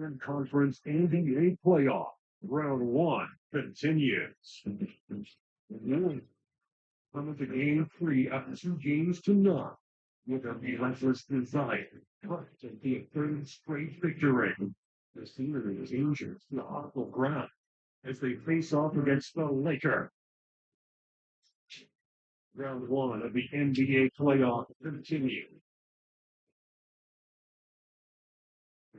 Western Conference NBA playoff. Round one continues. Coming to game three after 2 games to none. With a relentless desire to be a third straight victory. The Steelers injured the hostile ground as they face off against the Lakers. Round one of the NBA playoff continues.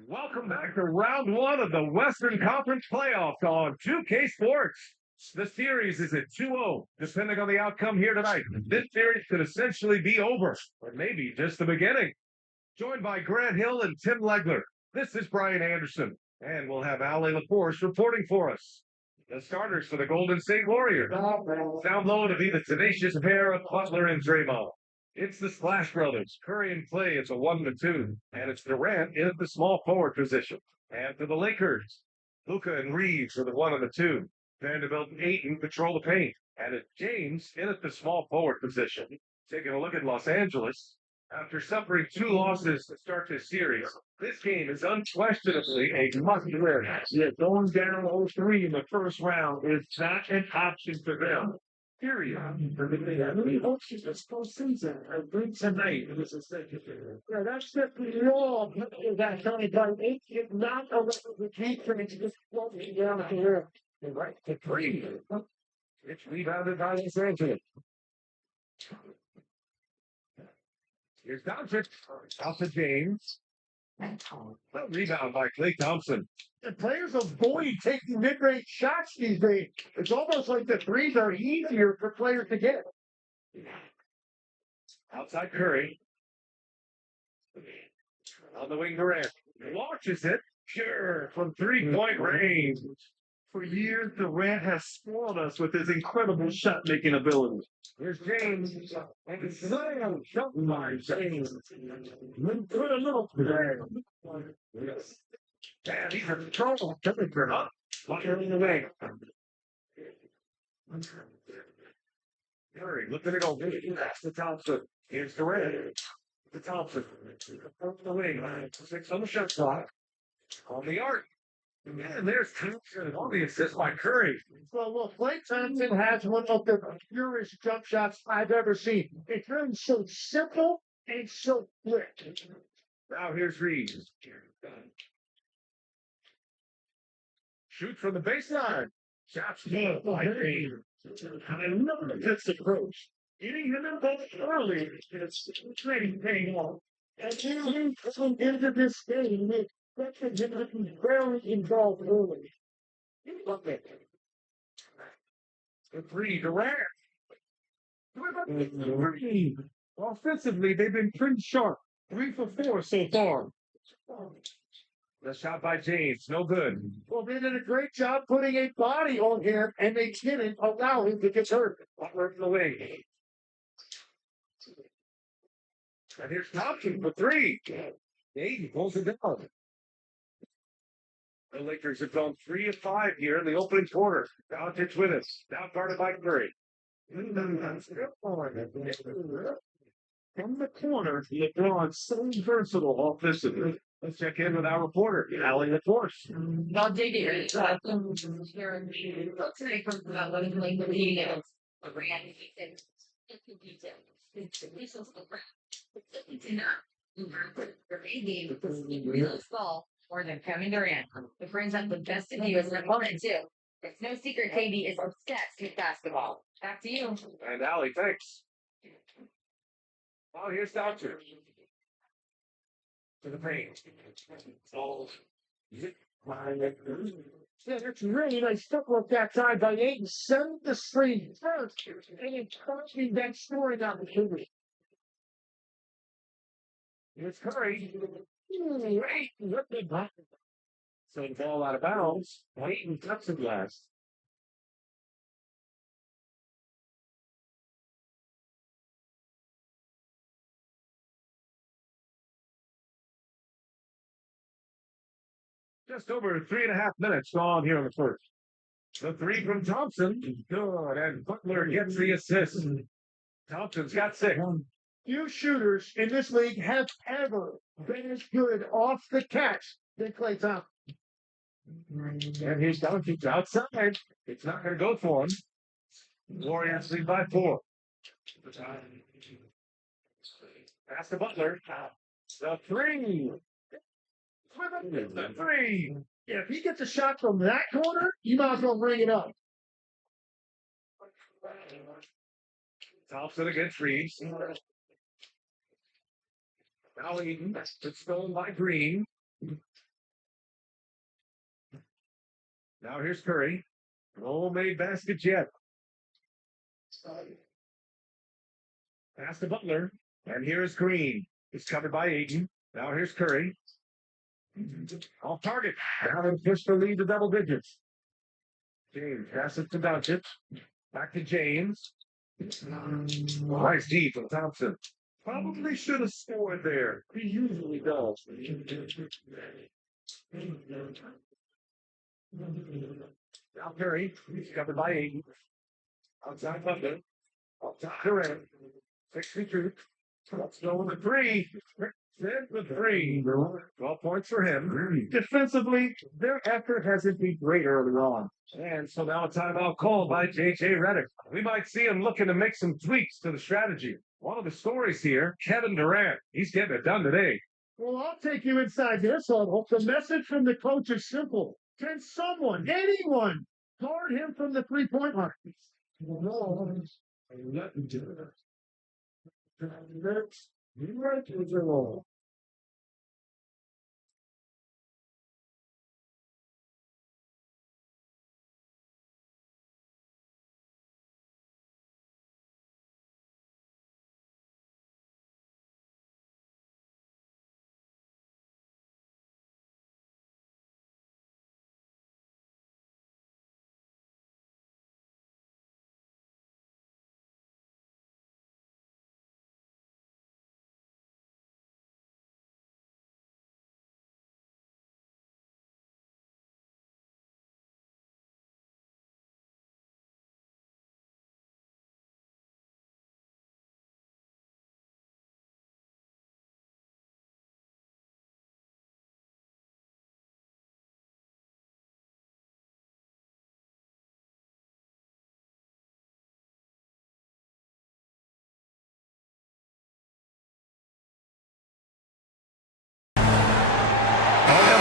Welcome back to round one of the Western Conference playoffs on 2K Sports. The series is at 2-0. Depending on the outcome here tonight, this series could essentially be over, or maybe just the beginning. Joined by Grant Hill and Tim Legler, this is Brian Anderson, and we'll have Ali LaForce reporting for us. The starters for the Golden State Warriors. Down low to be the tenacious pair of Butler and Draymond. It's the Splash Brothers, Curry and Clay. It's a 1-2, and it's Durant in at the small forward position. And for the Lakers, Luka and Reeves are the 1 and the 2. Vanderbilt and Ayton control the paint, and it's James in at the small forward position. Taking a look at Los Angeles, after suffering 2 losses to start this series, this game is unquestionably a must-win. Yeah, going down 0-3 in the first round is not an option for them. Period. We hope she's this postseason. I think tonight it was a second. Yeah, that's it. We all that kind of time. It's not a replication. It's just floating down here. Right to 3. It's rebounded by Los Angeles. Here's Doncic. Out to James. Rebound by Klay Thompson. The players avoid taking mid-range shots these days. It's almost like the threes are easier for players to get. Outside Curry. On the wing, Durant. Launches it. Sure. From 3-point range. For years, Durant has spoiled us with his incredible shot-making ability. Here's James. And it's slam. Shot by James. Put a little there. Yes. And he's in trouble. Temperature up. Fire in the way. Curry, look at it go. That's the Thompson. Here's Durant. The Thompson. Up the wing. 6 on the shot clock. On the arc. And there's Thompson on the assist by Curry. Well, look, Klay Thompson has one of the purest jump shots I've ever seen. It's really so simple and so quick. Now here's Reeves. Shoot from the baseline. Shots good by Reeves. I love this approach. Getting him involved early is really paying off. And then coming into this game with very involved early. Look at it. The 3, Durant. Offensively, they've been pretty sharp. 3 for 4 so far. The shot by James, no good. Well, they did a great job putting a body on him, and they didn't allow him to get hurt. Butler in the wing. And here's Thompson for 3. Ayton pulls it down. The Lakers have gone 3 of 5 here in the opening quarter. Doncic with us. Now guarded by Curry. From the corner, LeBron so versatile offensively. Let's check in with our reporter, Ali LaForce. Now, JD, today comes about letting like the league against the brand. Real small, more than Kevin Durant. The brings up the best in you as an opponent, too. It's no secret KD is obsessed with basketball. Back to you. And Ali, thanks. Oh, here's Doncic. To the paint. Oh, Yeah, that's really nice footwork that time by Ayton. Send the screen first, and encouraging that scoring opportunity. here's Curry. So the ball out of bounds. Ayton cuts it last. Just over 3.5 minutes gone here in the first. The 3 from Thompson is good, and Butler gets the assist. Thompson's got 6. Few shooters in this league have ever been as good off the catch than Klay Thompson. And here's Doncic outside. It's not going to go for him. Warriors lead by 4. Pass to Butler. The 3. The 3. Yeah, if he gets a shot from that corner, you might as well bring it up. Thompson against Reeves. Now Eden. It's stolen by Green. Now here's Curry. No made basket yet. Pass to Butler. And here's Green. It's covered by Ayton. Now here's Curry. Off target. Now they push the lead to double digits. James passes to Doncic. Back to James. Nice D from Thompson. Probably should have scored there. He usually does. Now Curry. He's covered by Ayton. Outside Butler. Outside Durant. 62. Let's go with the 3. The 3. 12 points for him. Defensively, their effort hasn't been great early on. And so now a timeout called by J.J. Redick. We might see him looking to make some tweaks to the strategy. One of the stories here, Kevin Durant. He's getting it done today. Well, I'll take you inside this huddle. The message from the coach is simple. Can someone, anyone, guard him from the three-point line? No. Let me do it. Right to the wall.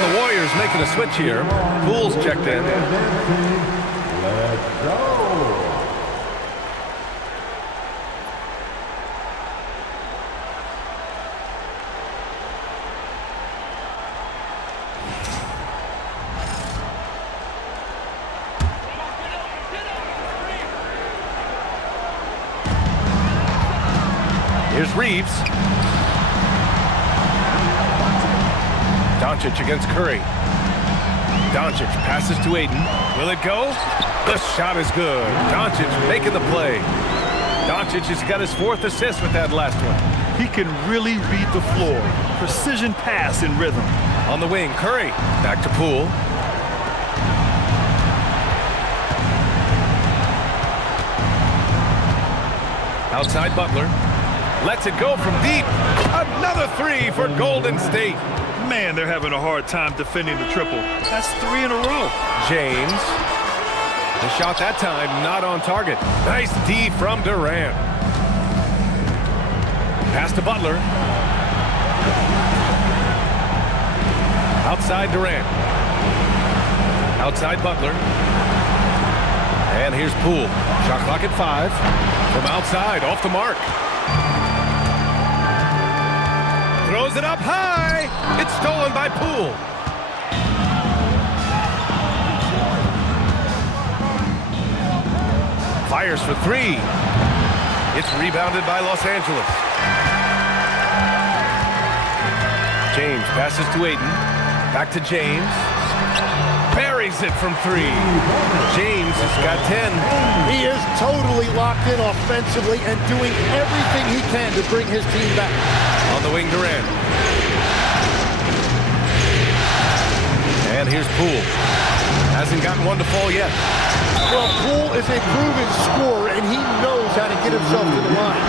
The Warriors making a switch here. Poole's checked in. Let's go. Here's Reeves. Doncic against Curry. Doncic passes to Ayton. Will it go? The shot is good. Doncic making the play. Doncic has got his 4th assist with that last one. He can really read the floor. Precision pass in rhythm. On the wing, Curry. Back to Poole. Outside Butler. Lets it go from deep. Another 3 for Golden State. Man, they're having a hard time defending the triple. That's 3 in a row. James. The shot that time not on target. Nice D from Durant. Pass to Butler. Outside Durant. Outside Butler. And here's Poole. Shot clock at 5. From outside, off the mark. Throws it up high. It's stolen by Poole. Fires for 3. It's rebounded by Los Angeles. James passes to Ayton. Back to James. Buries it from 3. James has got 10. He is totally locked in offensively and doing everything he can to bring his team back. On the wing, Durant. And here's Poole. Hasn't gotten one to fall yet. Well, Poole is a proven scorer, and he knows how to get himself to the line.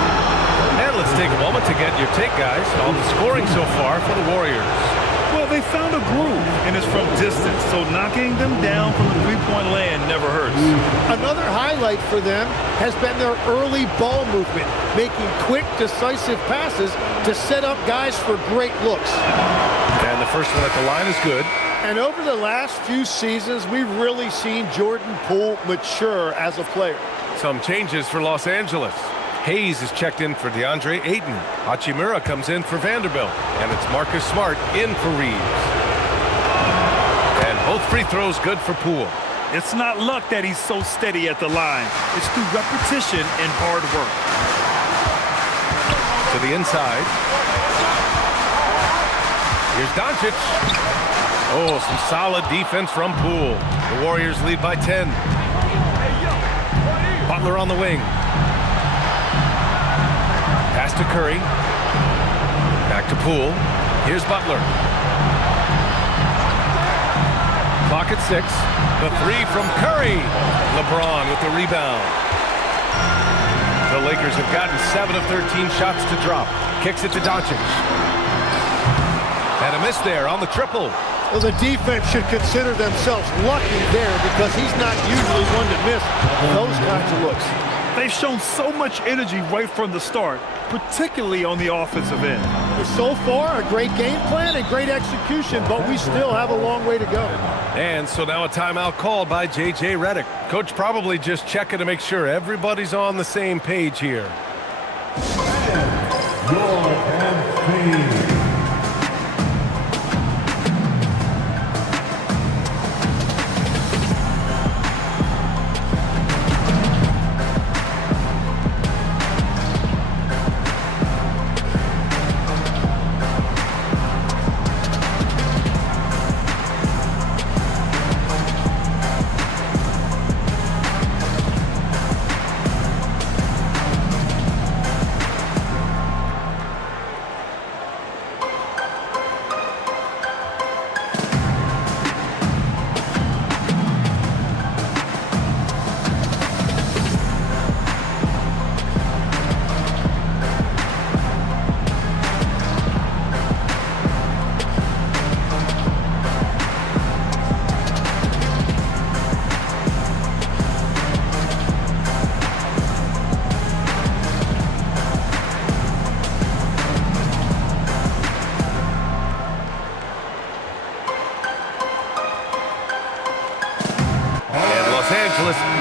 And let's take a moment to get your take, guys, on the scoring so far for the Warriors. Well, they found a groove, and it's from distance, so knocking them down from the three-point land never hurts. Another highlight for them has been their early ball movement, making quick, decisive passes to set up guys for great looks. And the first one at the line is good. And over the last few seasons, we've really seen Jordan Poole mature as a player. Some changes for Los Angeles. Hayes is checked in for DeAndre Ayton. Hachimura comes in for Vanderbilt. And it's Marcus Smart in for Reeves. And both free throws good for Poole. It's not luck that he's so steady at the line. It's through repetition and hard work. To the inside. Here's Doncic. Oh, some solid defense from Poole. The Warriors lead by 10. Butler on the wing. Pass to Curry. Back to Poole. Here's Butler. Clock at 6. The three from Curry. LeBron with the rebound. The Lakers have gotten 7 of 13 shots to drop. Kicks it to Doncic. And a miss there on the triple. Well, the defense should consider themselves lucky there because he's not usually one to miss those kinds of looks. They've shown so much energy right from the start, particularly on the offensive end. So far, a great game plan and great execution, but we still have a long way to go. And so now a timeout called by J.J. Redick. Coach probably just checking to make sure everybody's on the same page here.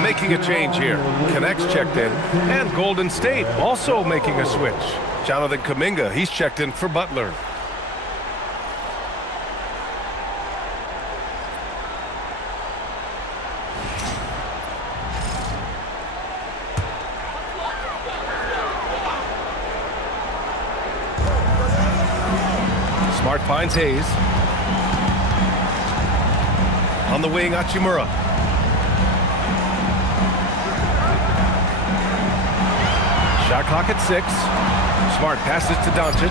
Making a change here. Connects checked in. And Golden State also making a switch. Jonathan Kuminga, he's checked in for Butler. Smart finds Hayes. On the wing, Hachimura. Shot clock at 6. Smart passes to Doncic.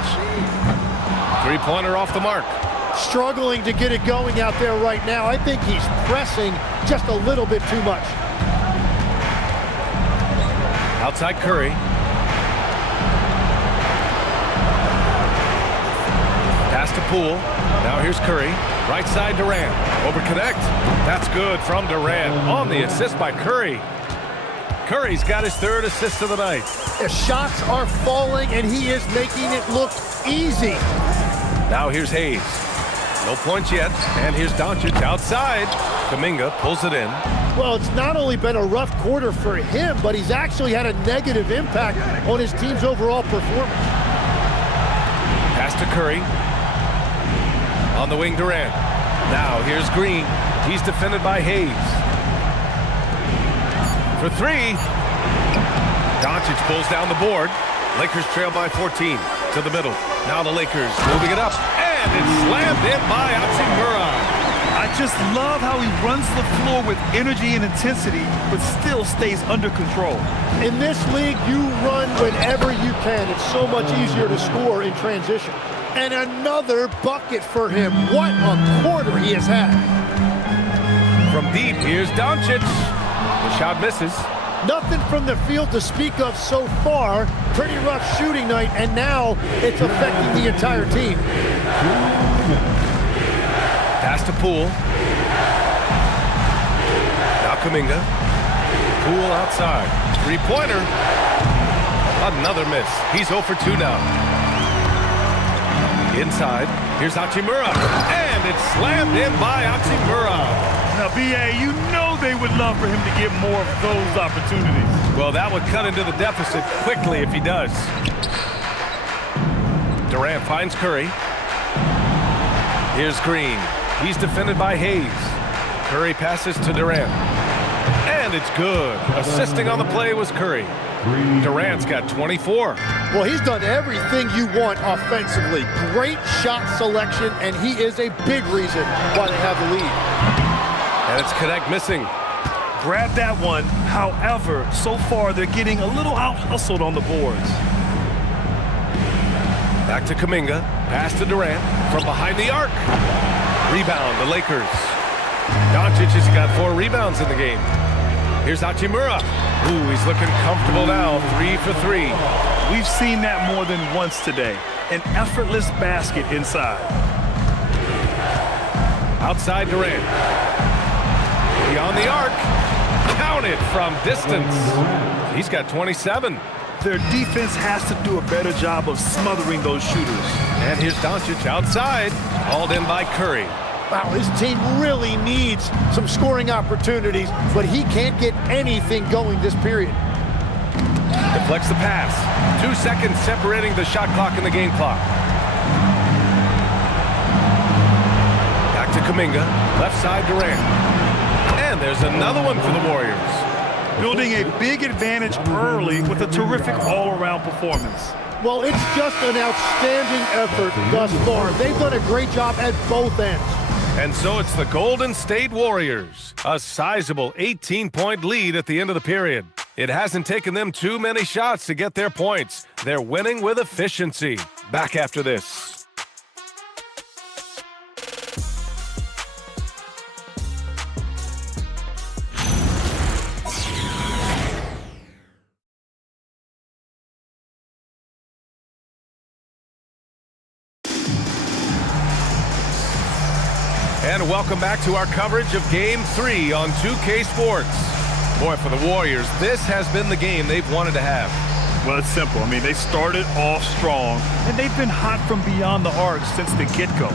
Three-pointer off the mark. Struggling to get it going out there right now. I think he's pressing just a little bit too much. Outside Curry. Pass to Poole. Now here's Curry. Right side Durant. Over connect. That's good from Durant on the assist by Curry. Curry's got his 3rd assist of the night. The shots are falling, and he is making it look easy. Now here's Hayes. No points yet. And here's Doncic outside. Kuminga pulls it in. Well, it's not only been a rough quarter for him, but he's actually had a negative impact on his team's overall performance. Pass to Curry. On the wing, Durant. Now here's Green. He's defended by Hayes. For 3. Doncic pulls down the board. Lakers trail by 14 to the middle. Now the Lakers moving it up. And it's slammed in by Hachimura. I just love how he runs the floor with energy and intensity, but still stays under control. In this league, you run whenever you can. It's so much easier to score in transition. And another bucket for him. What a quarter he has had. From deep, here's Doncic. The shot misses. Nothing from the field to speak of so far. Pretty rough shooting night, and now it's affecting the entire team. to Poole. Now Kuminga. Poole outside. Three-pointer. Another miss. He's 0 for 2 now. Inside. Here's Hachimura. And it's slammed in by Hachimura. Now, B.A., you know they would love for him to get more of those opportunities. Well, that would cut into the deficit quickly if he does. Durant finds Curry. Here's Green. He's defended by Hayes. Curry passes to Durant. And it's good. Assisting on the play was Curry. Durant's got 24. Well, he's done everything you want offensively. Great shot selection, and he is a big reason why they have the lead. And it's Connect missing. Grab that one. However, so far they're getting a little out-hustled on the boards. Back to Kuminga. Pass to Durant from behind the arc. Rebound, the Lakers. Doncic has got 4 rebounds in the game. Here's Hachimura. Ooh, he's looking comfortable now. 3 for 3. We've seen that more than once today. An effortless basket inside. Outside Durant. Beyond the arc. Counted from distance. He's got 27. Their defense has to do a better job of smothering those shooters. And here's Doncic outside. Hauled in by Curry. Wow, his team really needs some scoring opportunities, but he can't get anything going this period. Deflects the pass. 2 seconds separating the shot clock and the game clock. Back to Kuminga. Left side Durant. And there's another one for the Warriors. Building a big advantage early with a terrific all-around performance. Well, it's just an outstanding effort thus far. They've done a great job at both ends. And so it's the Golden State Warriors. A sizable 18-point lead at the end of the period. It hasn't taken them too many shots to get their points. They're winning with efficiency. Back after this. And welcome back to our coverage of Game 3 on 2K Sports. Boy, for the Warriors, this has been the game they've wanted to have. Well, it's simple. I mean, they started off strong, and they've been hot from beyond the arc since the get-go.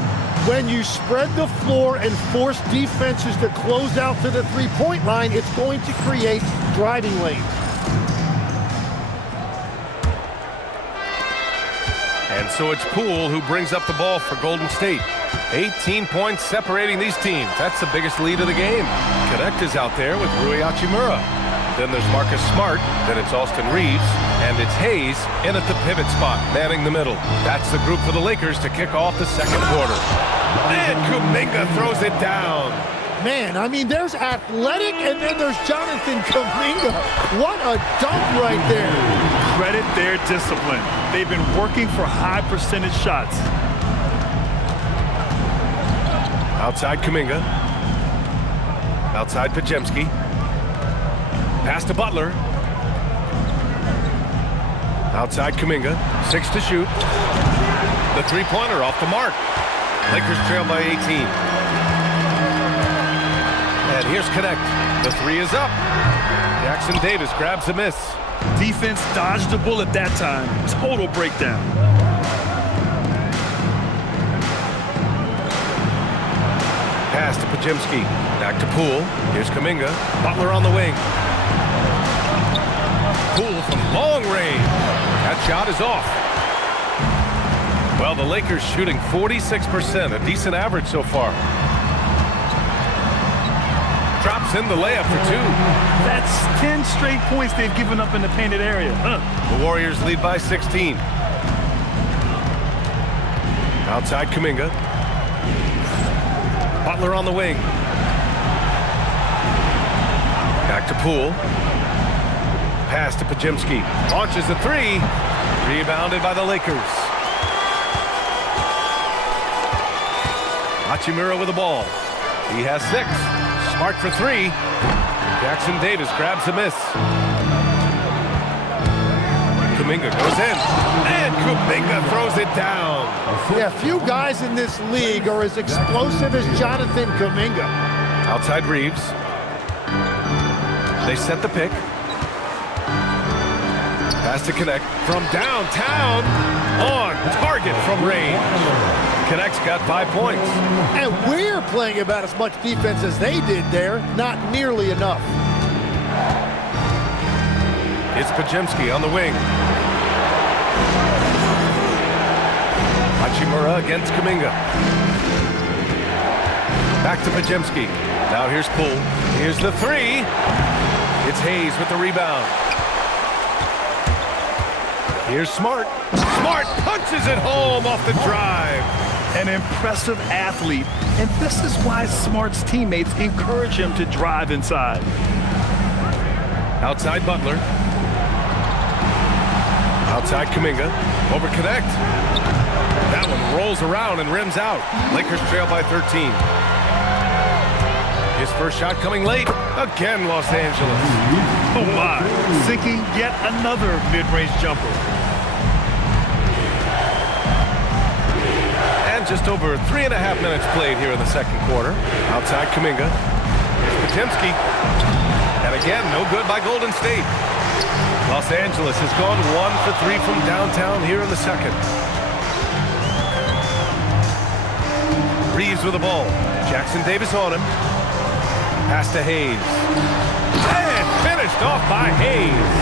When you spread the floor and force defenses to close out to the three-point line, it's going to create driving lanes. And so it's Poole who brings up the ball for Golden State. 18 points separating these teams. That's the biggest lead of the game. Connect is out there with Rui Hachimura. Then there's Marcus Smart. Then it's Austin Reeves. And it's Hayes in at the pivot spot, manning the middle. That's the group for the Lakers to kick off the second quarter. And Kuminga throws it down. Man, I mean, there's athletic, and then there's Jonathan Kuminga. What a dunk right there. Credit their discipline. They've been working for high percentage shots. Outside Kuminga. Outside Podziemski. Pass to Butler. Outside Kuminga. 6 to shoot. The three-pointer off the mark. Lakers trail by 18. And here's Connect. The 3 is up. Jackson Davis grabs the miss. Defense dodged the bullet that time. Total breakdown. Pass to Podziemski. Back to Poole. Here's Kuminga. Butler on the wing. Poole from long range. That shot is off. Well, the Lakers shooting 46%, a decent average so far. Drops in the layup for 2. That's 10 straight points they've given up in the painted area. The Warriors lead by 16. Outside Kuminga. Butler on the wing. Back to Poole. Pass to Podziemski. Launches the 3. Rebounded by the Lakers. Hachimura with the ball. He has 6. Smart for 3. Jackson Davis grabs the miss. Kuminga goes in. And Kuminga throws it down. Yeah, few guys in this league are as explosive as Jonathan Kuminga. Outside Reeves. They set the pick. Pass to Connect from downtown. On target from range. Connect's got 5 points. And we're playing about as much defense as they did there. Not nearly enough. It's Podziemski on the wing. Hachimura against Kuminga. Back to Podziemski. Now here's Poole. Here's the three. It's Hayes with the rebound. Here's Smart. Smart punches it home off the drive. An impressive athlete, and this is why Smart's teammates encourage him to drive inside. Outside Butler. Outside Kuminga. Over Connect. That one rolls around and rims out. Lakers trail by 13. His first shot coming late. Again, Los Angeles. Oh my, sinking yet another mid-range jumper. And just over 3.5 minutes played here in the second quarter. Outside Kuminga. Here's Podziemski. And again, no good by Golden State. Los Angeles has gone 1 for 3 from downtown here in the second. Reeves with the ball. Jackson Davis on him. Pass to Hayes. And finished off by Hayes.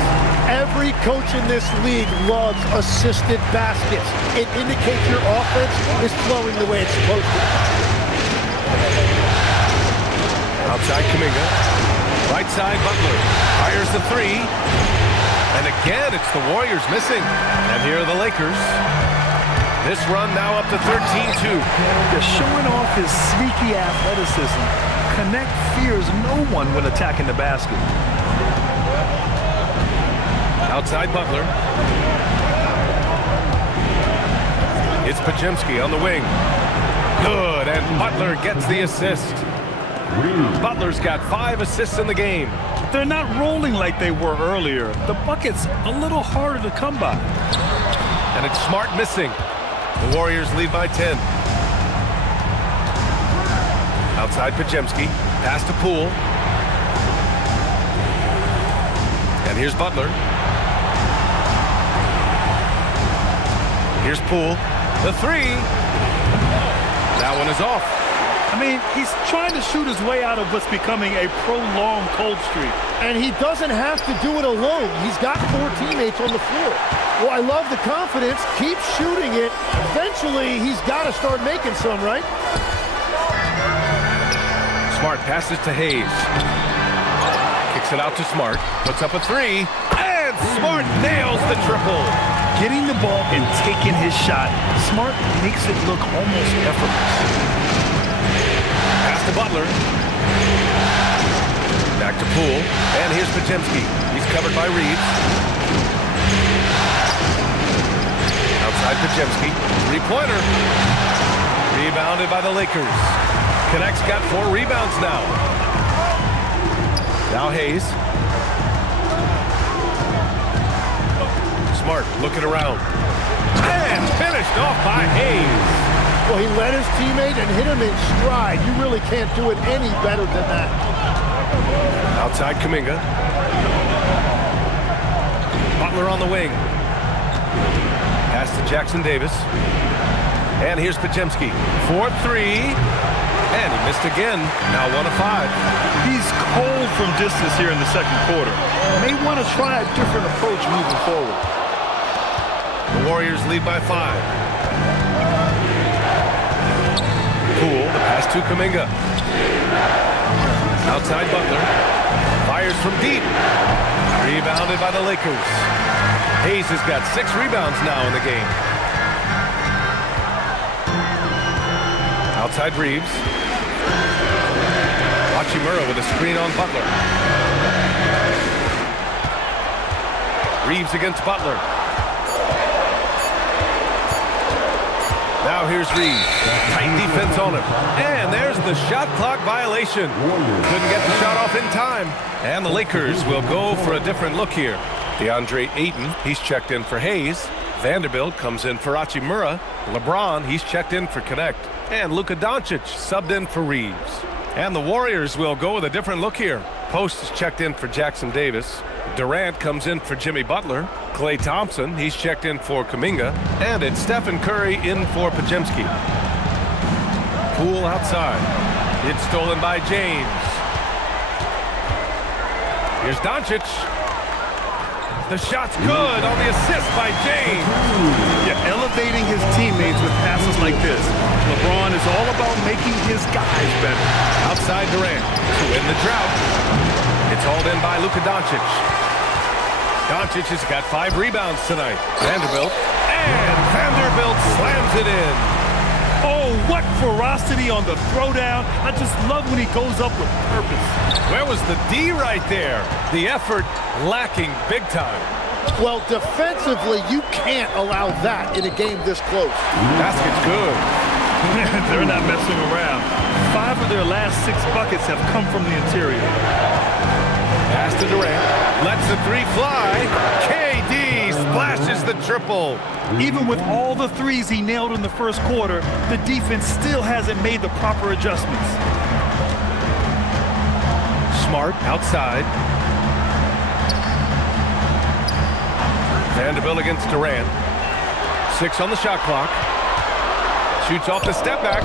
Every coach in this league loves assisted baskets. It indicates your offense is flowing the way it's supposed to. Outside Kuminga. Right side Butler. Fires the three. And again, it's the Warriors missing. And here are the Lakers. This run now up to 13-2. They're showing off his sneaky athleticism. Connect fears no one when attacking the basket. Outside Butler. It's Podziemski on the wing. Good, and Butler gets the assist. Butler's got 5 assists in the game. They're not rolling like they were earlier. The bucket's a little harder to come by. And it's Smart missing. The Warriors lead by 10. Outside Podziemski. Pass to Poole. And here's Butler. Here's Poole. The three. That one is off. I mean, he's trying to shoot his way out of what's becoming a prolonged cold streak. And he doesn't have to do it alone. He's got 4 teammates on the floor. Well, I love the confidence. Keep shooting it. Eventually, he's got to start making some, right? Smart passes to Hayes. Kicks it out to Smart. Puts up a three. And Smart nails the triple. Getting the ball and taking his shot, Smart makes it look almost effortless. Pass to Butler. Back to Poole. And here's Podziemski. He's covered by Reeves. Outside Podziemski. Three-pointer. Rebounded by the Lakers. Connect's got 4 rebounds now. Now Hayes. Smart looking around. And finished off by Hayes. Well, he led his teammate and hit him in stride. You really can't do it any better than that. Outside Kuminga. Butler on the wing. Pass to Jackson Davis. And here's Podziemski. 4-3. And he missed again. Now 1 of 5. He's cold from distance here in the second quarter. May want to try a different approach moving forward. The Warriors lead by 5. Poole, the pass to Kuminga. Outside Butler. Fires from deep. Rebounded by the Lakers. Hayes has got 6 rebounds now in the game. Outside Reeves. Hachimura with a screen on Butler. Reeves against Butler. Now here's Reeves. Tight defense on him. And there's the shot clock violation. Couldn't get the shot off in time. And the Lakers will go for a different look here. DeAndre Ayton, he's checked in for Hayes. Vanderbilt comes in for Hachimura. LeBron, he's checked in for Connect. And Luka Doncic subbed in for Reeves. And the Warriors will go with a different look here. Post is checked in for Jackson Davis. Durant comes in for Jimmy Butler. Klay Thompson, he's checked in for Kuminga. And it's Stephen Curry in for Podziemski. Poole outside. It's stolen by James. Here's Doncic. The shot's good on the assist by James. Yeah, elevating his teammates with passes like this. LeBron is all about making his guys better. Outside Durant to win the drought. It's hauled in by Luka Doncic. Doncic has got 5 rebounds tonight. Vanderbilt. And Vanderbilt slams it in. Oh, what ferocity on the throwdown. I just love when he goes up with purpose. Where was the D right there? The effort lacking big time. Well, defensively, you can't allow that in a game this close. Basket's good. They're not messing around. 5 of their last 6 buckets have come from the interior. Pass to Durant. Lets the 3 fly. KD splashes the triple. Even with all the threes he nailed in the first quarter, the defense still hasn't made the proper adjustments. Smart outside. Vanderbilt against Durant. 6 on the shot clock. Shoots off the step back.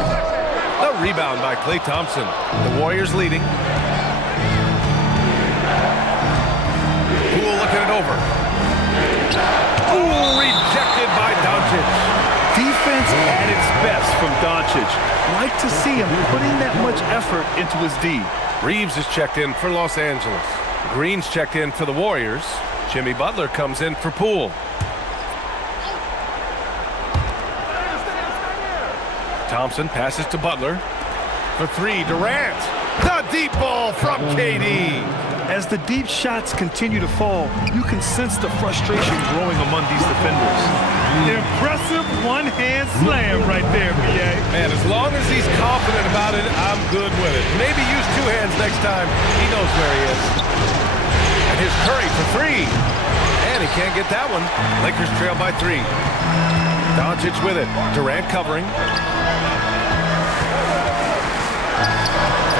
The rebound by Klay Thompson. The Warriors leading. Poole looking it over. Ooh, rejected by Doncic. Defense at its best from Doncic. Like to see him putting that much effort into his D. Reeves is checked in for Los Angeles. Green's checked in for the Warriors. Jimmy Butler comes in for Poole. Thompson passes to Butler. For 3, Durant. The deep ball from KD. As the deep shots continue to fall, you can sense the frustration growing among these defenders. Impressive one-hand slam right there, B.A. Man, as long as he's confident about it, I'm good with it. Maybe use 2 hands next time. He knows where he is. And here's Curry for 3. And he can't get that one. Lakers trail by 3. Doncic with it. Durant covering.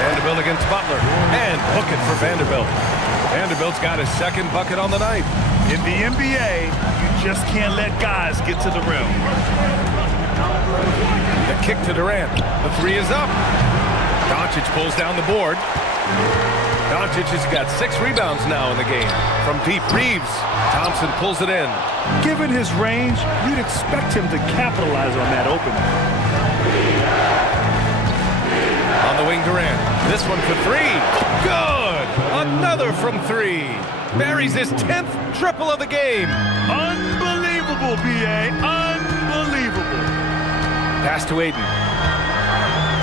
Vanderbilt against Butler. And hook it for Vanderbilt. Vanderbilt's got his 2nd bucket on the night. In the NBA, you just can't let guys get to the rim. The kick to Durant. The 3 is up. Doncic pulls down the board. Doncic has got 6 rebounds now in the game. From deep, Reeves. Thompson pulls it in. Given his range, you'd expect him to capitalize on that opening. On the wing, Durant. This one for 3. Good! Another from 3. Buries his 10th triple of the game. Unbelievable, B.A. Unbelievable. Pass to Ayton.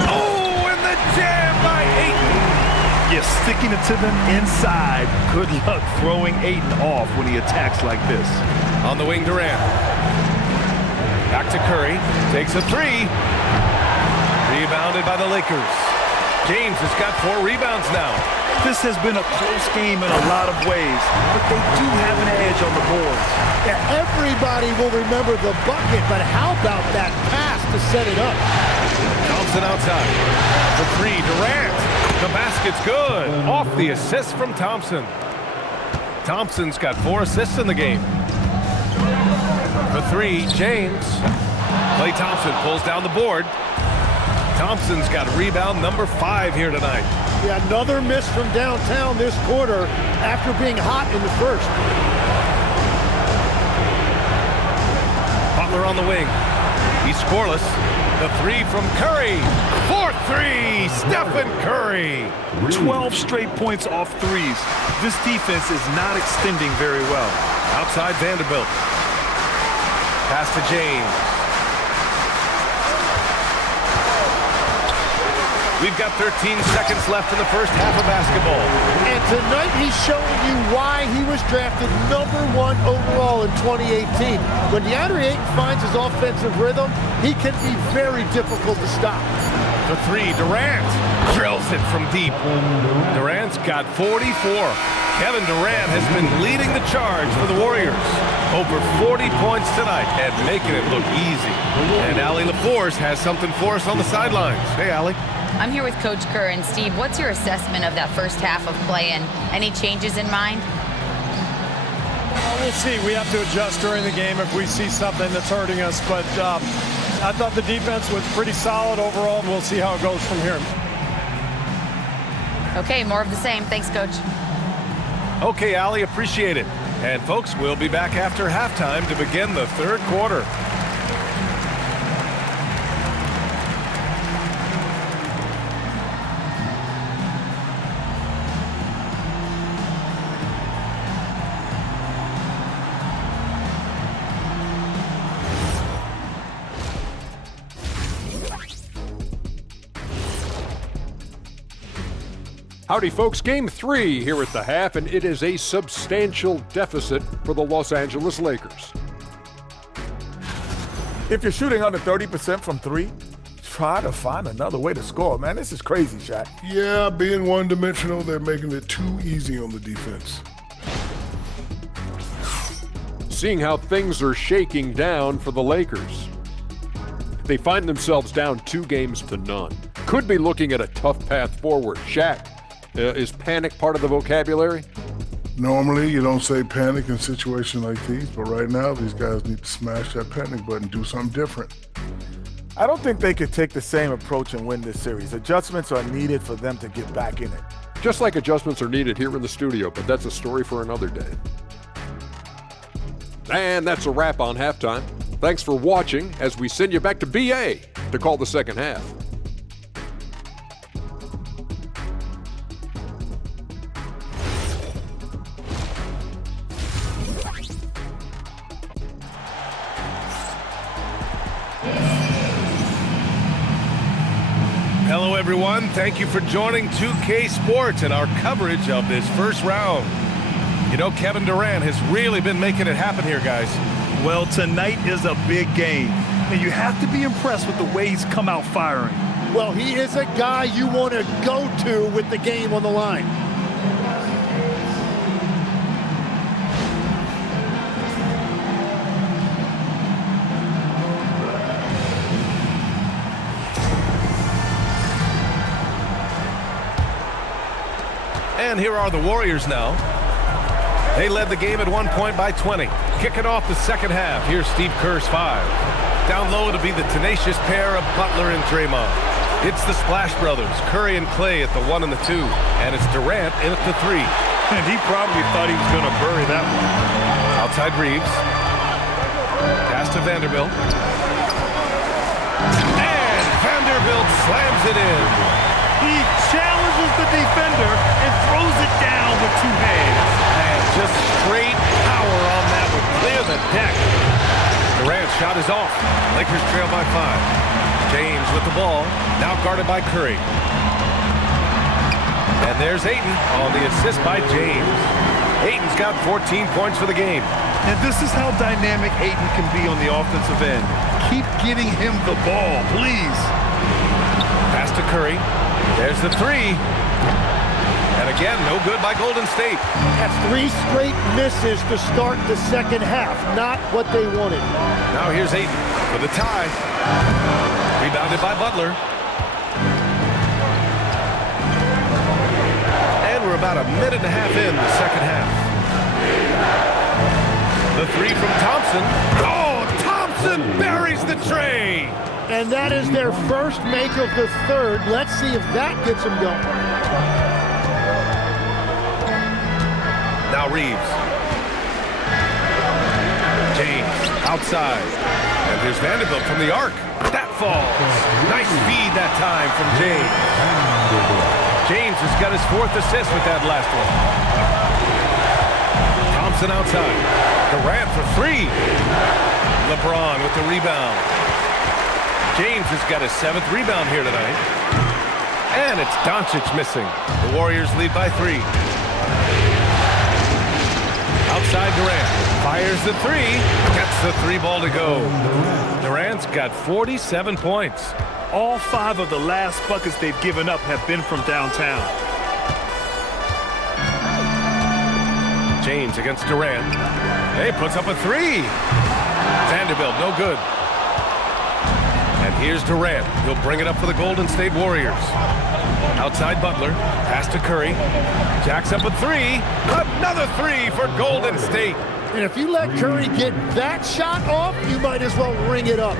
Oh, and the jam by Ayton. You're sticking it to them inside. Good luck throwing Ayton off when he attacks like this. On the wing, Durant. Back to Curry. Takes a 3. Rebounded by the Lakers. James has got 4 rebounds now. This has been a close game in a lot of ways, but they do have an edge on the boards. Yeah, everybody will remember the bucket, but how about that pass to set it up? Thompson outside. For 3, Durant. The basket's good. Off the assist from Thompson. Thompson's got 4 assists in the game. For 3, James. Klay Thompson pulls down the board. Thompson's got rebound number 5 here tonight. Yeah, another miss from downtown this quarter after being hot in the first. Butler on the wing. He's scoreless. The 3 from Curry. 4-3, Stephen Curry. 12 straight points off threes. This defense is not extending very well. Outside Vanderbilt. Pass to James. We've got 13 seconds left in the first half of basketball. And tonight he's showing you why he was drafted #1 overall in 2018. When DeAndre Ayton finds his offensive rhythm, he can be very difficult to stop. The 3, Durant drills it from deep. Durant's got 44. Kevin Durant has been leading the charge for the Warriors. Over 40 points tonight and making it look easy. And Allie LaForce has something for us on the sidelines. Hey, Allie. I'm here with Coach Kerr. And Steve, what's your assessment of that first half of play and any changes in mind? We'll see. We have to adjust during the game if we see something that's hurting us. But I thought the defense was pretty solid overall, and we'll see how it goes from here. Okay, more of the same. Thanks, Coach. Okay, Allie, appreciate it. And folks, we'll be back after halftime to begin the third quarter. Howdy, folks. Game 3 here at the half, and it is a substantial deficit for the Los Angeles Lakers. If you're shooting under 30% from 3, try to find another way to score, man. This is crazy, Shaq. Yeah, being one-dimensional, they're making it too easy on the defense. Seeing how things are shaking down for the Lakers. They find themselves down 2 games to none. Could be looking at a tough path forward. Shaq, is panic part of the vocabulary? Normally, you don't say panic in situations like these, but right now, these guys need to smash that panic button, do something different. I don't think they could take the same approach and win this series. Adjustments are needed for them to get back in it. Just like adjustments are needed here in the studio, but that's a story for another day. And that's a wrap on halftime. Thanks for watching as we send you back to BA to call the second half. Hello, everyone. Thank you for joining 2K Sports and our coverage of this first round. You know, Kevin Durant has really been making it happen here, guys. Well, tonight is a big game, and you have to be impressed with the way he's come out firing. Well, he is a guy you want to go to with the game on the line. And here are the Warriors now. They led the game at one point by 20. Kicking off the second half, here's Steve Kerr's 5. Down low to be the tenacious pair of Butler and Draymond. It's the Splash Brothers, Curry and Clay at the 1 and the 2. And it's Durant in at the 3. And he probably thought he was going to bury that one. Outside Reeves. Pass to Vanderbilt. And Vanderbilt slams it in. He challenges the defender and throws it down with 2 hands. And just straight power on that would clear the deck. Durant's shot is off. Lakers trail by 5. James with the ball, now guarded by Curry. And there's Ayton on the assist by James. Ayton's got 14 points for the game. And this is how dynamic Ayton can be on the offensive end. Keep getting him the ball, please. Pass to Curry. There's the 3. And again, no good by Golden State. That's 3 straight misses to start the second half. Not what they wanted. Now here's Ayton for the tie. Rebounded by Butler. And we're about a minute and a half in the second half. The 3 from Thompson. Oh, Thompson buries the tray. And that is their first make of the third. Let's see if that gets them going. Now Reeves. James outside. And here's Vanderbilt from the arc. That falls. Nice feed that time from James. James has got his 4th assist with that last one. Thompson outside. Durant for 3. LeBron with the rebound. James has got his 7th rebound here tonight. And it's Doncic missing. The Warriors lead by 3. Outside Durant. Fires the 3. Gets the 3 ball to go. Durant's got 47 points. All 5 of the last buckets they've given up have been from downtown. James against Durant. He puts up a three. Vanderbilt, no good. And here's Durant. He'll bring it up for the Golden State Warriors. Outside Butler. Pass to Curry. Jacks up a three. Another three for Golden State. And if you let Curry get that shot off, you might as well ring it up.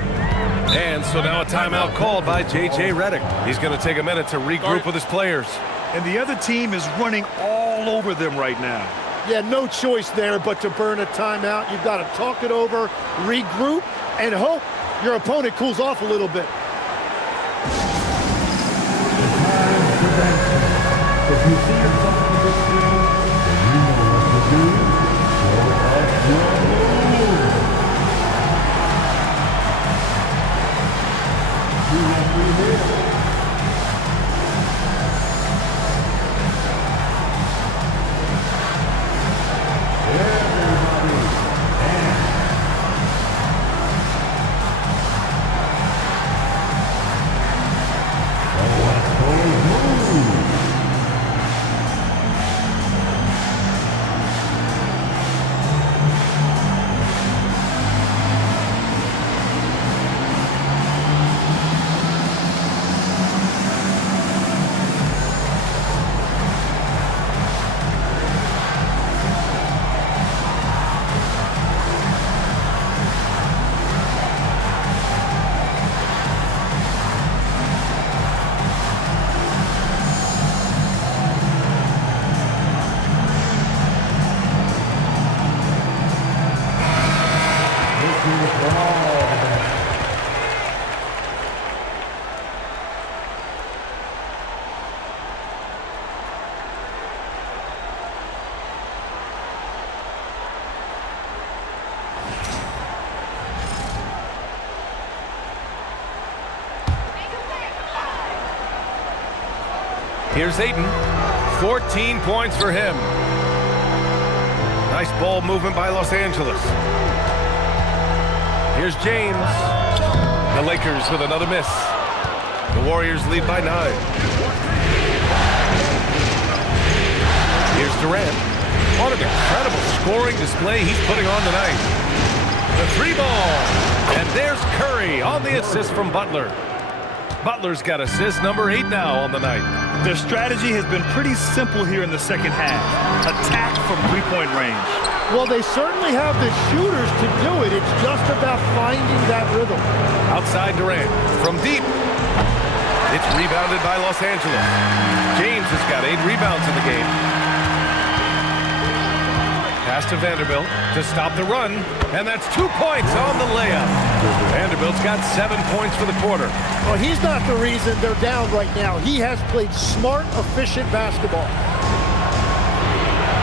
And so now a timeout called by J.J. Redick. He's going to take a minute to regroup with his players. And the other team is running all over them right now. Yeah, no choice there but to burn a timeout. You've got to talk it over, regroup, and hope your opponent cools off a little bit. If you see yourself in this field, you know what to do. Show us your move. You have to here. Here's Ayton. 14 points for him. Nice ball movement by Los Angeles. Here's James. The Lakers with another miss. The Warriors lead by 9. Here's Durant. What an incredible scoring display he's putting on tonight. The three ball. And there's Curry on the assist from Butler. Butler's got assist number 8 now on the night. Their strategy has been pretty simple here in the second half. Attack from three-point range. Well, they certainly have the shooters to do it. It's just about finding that rhythm. Outside Durant from deep. It's rebounded by Los Angeles. James has got 8 rebounds in the game. Pass to Vanderbilt to stop the run, and that's 2 points on the layup. Vanderbilt's got 7 points for the quarter. Well, he's not the reason they're down right now. He has played smart, efficient basketball.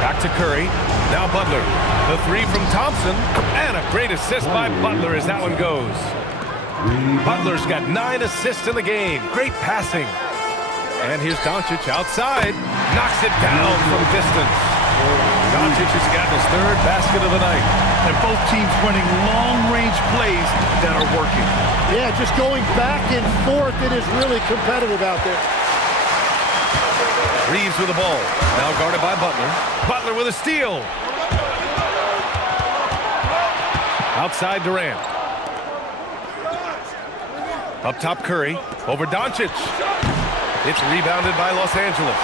Back to Curry. Now Butler. The three from Thompson, and a great assist by Butler as that one goes. Butler's got 9 assists in the game. Great passing. And here's Doncic outside. Knocks it down from distance. Doncic has got his 3rd basket of the night. And both teams running long-range plays that are working. Yeah, just going back and forth. It is really competitive out there. Reeves with the ball. Now guarded by Butler. Butler with a steal. Outside Durant. Up top Curry. Over Doncic. It's rebounded by Los Angeles.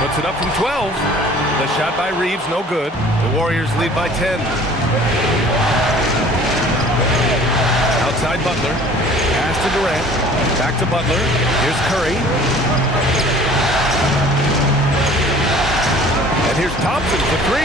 Puts it up from 12. The shot by Reeves, no good. The Warriors lead by 10. Outside Butler. Pass to Durant. Back to Butler. Here's Curry. And here's Thompson for 3.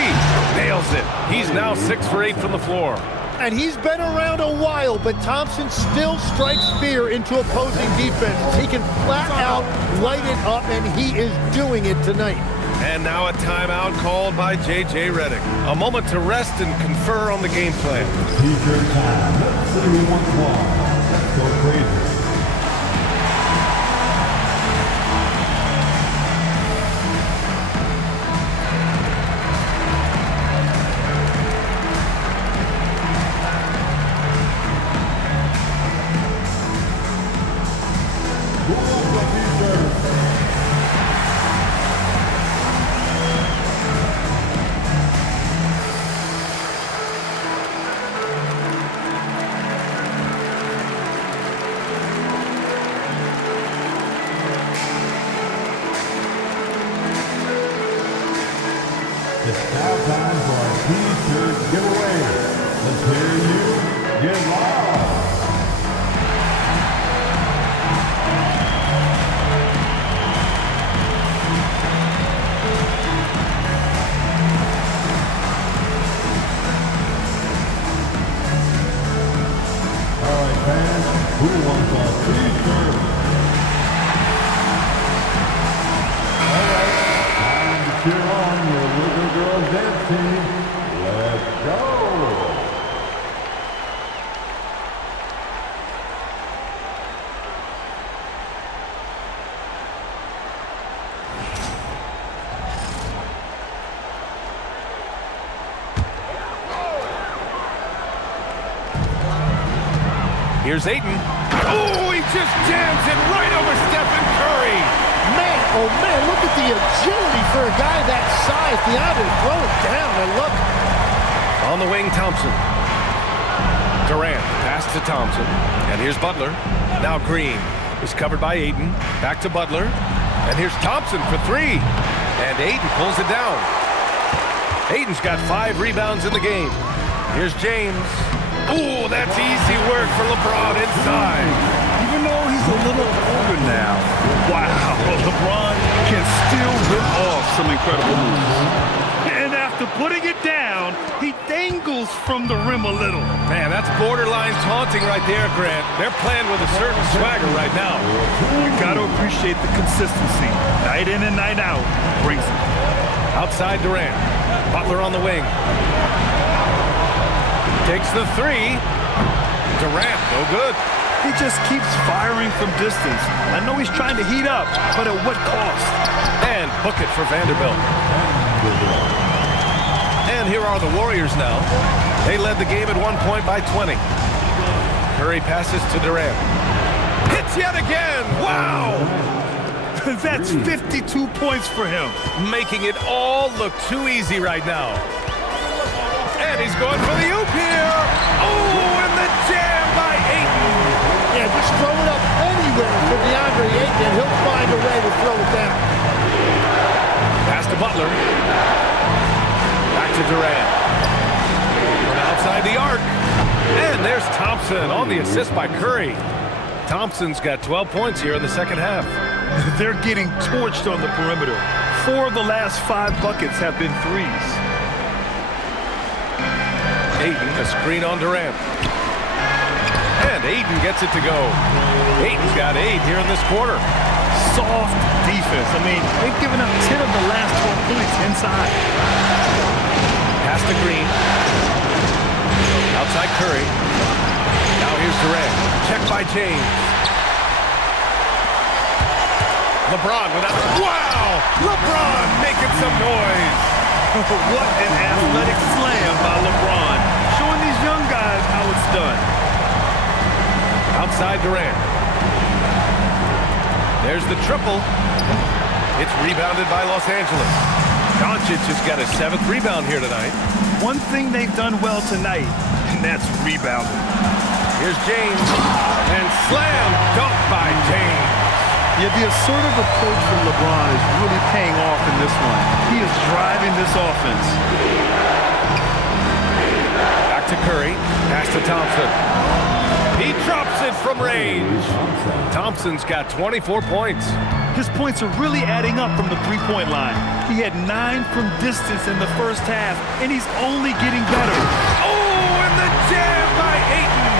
Nails it. He's now 6 for 8 from the floor. And he's been around a while, but Thompson still strikes fear into opposing defenses. He can flat out light it up, and he is doing it tonight. And now a timeout called by J.J. Redick. A moment to rest and confer on the game plan. Take your time. Let's see what's wrong. Let's go crazy. It's now time for our T-shirt giveaway. Let's hear you get loud. All right, fans, who wants a T-shirt? All right, time to cheer on your little girls dance team. Let's go! Here's Ayton. Oh, he just jams it right over Stephen Curry. Man, oh man, look at the agility for a guy that size. DeAndre, throw it down. I love it. On the wing, Thompson. Durant, pass to Thompson. And here's Butler. Now Green is covered by Ayton. Back to Butler. And here's Thompson for three. And Ayton pulls it down. Ayton's got 5 rebounds in the game. Here's James. Ooh, that's easy work for LeBron inside. Even though he's a little older now, wow, LeBron can still rip off some incredible moves. And after putting it down, he dangles from the rim a little. Man, that's borderline taunting right there, Grant. They're playing with a certain swagger right now. You got to appreciate the consistency. Night in and night out brings it. Outside Durant. Butler on the wing. Takes the three. Durant, no good. He just keeps firing from distance. I know he's trying to heat up, but at what cost? And book it for Vanderbilt. And here are the Warriors now. They led the game at one point by 20. Curry passes to Durant. Hits yet again. Wow! That's 52 points for him. Making it all look too easy right now. And he's going for the oop here. Oh, and the jam by Ayton. Yeah, just throw it up anywhere for DeAndre Ayton, and he'll find a way to throw it down. Pass to Butler. Back to Durant. From outside the arc. And there's Thompson on the assist by Curry. Thompson's got 12 points here in the second half. They're getting torched on the perimeter. 4 of the last 5 buckets have been threes. Ayton, a screen on Durant. And Ayton gets it to go. Ayton's got 8 here in this quarter. Soft defense. I mean, they've given up 10 of the last 12 points inside. Pass to Green. Outside Curry. Now here's Durant. Check by James. LeBron without... Wow! LeBron making some noise. What an athletic slam by LeBron. Showing these young guys how it's done. Outside Durant. There's the triple. It's rebounded by Los Angeles. Doncic has got his 7th rebound here tonight. One thing they've done well tonight, and that's rebounding. Here's James. And slam dunk by James. Yeah, the assertive approach from LeBron is really paying off in this one. He is driving this offense. Back to Curry. Pass to Thompson. He drops it from range. Thompson's got 24 points. His points are really adding up from the three-point line. He had 9 from distance in the first half, and he's only getting better. Oh, and the jam by Ayton.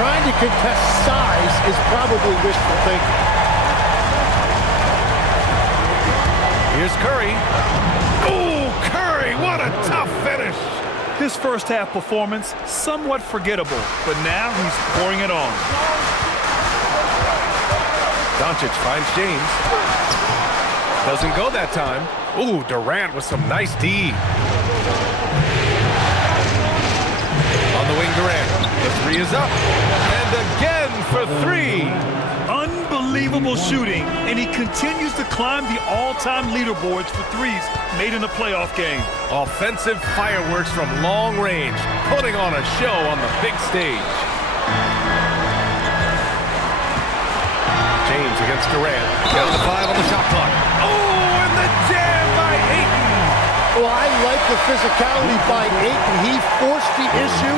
Trying to contest size is probably wishful thinking. Here's Curry. Oh, Curry, what a tough finish. His first half performance, somewhat forgettable, but now he's pouring it on. Doncic finds James. Doesn't go that time. Ooh, Durant with some nice D. On the wing, Durant. The 3 is up. And again for 3. Unbelievable shooting, and he continues to climb the all-time leaderboards for threes made in a playoff game. Offensive fireworks from long range, putting on a show on the big stage. James against Durant. Down to 5 on the shot clock. Oh, and the jam by Ayton. Well, I like the physicality by Ayton. He forced the issue,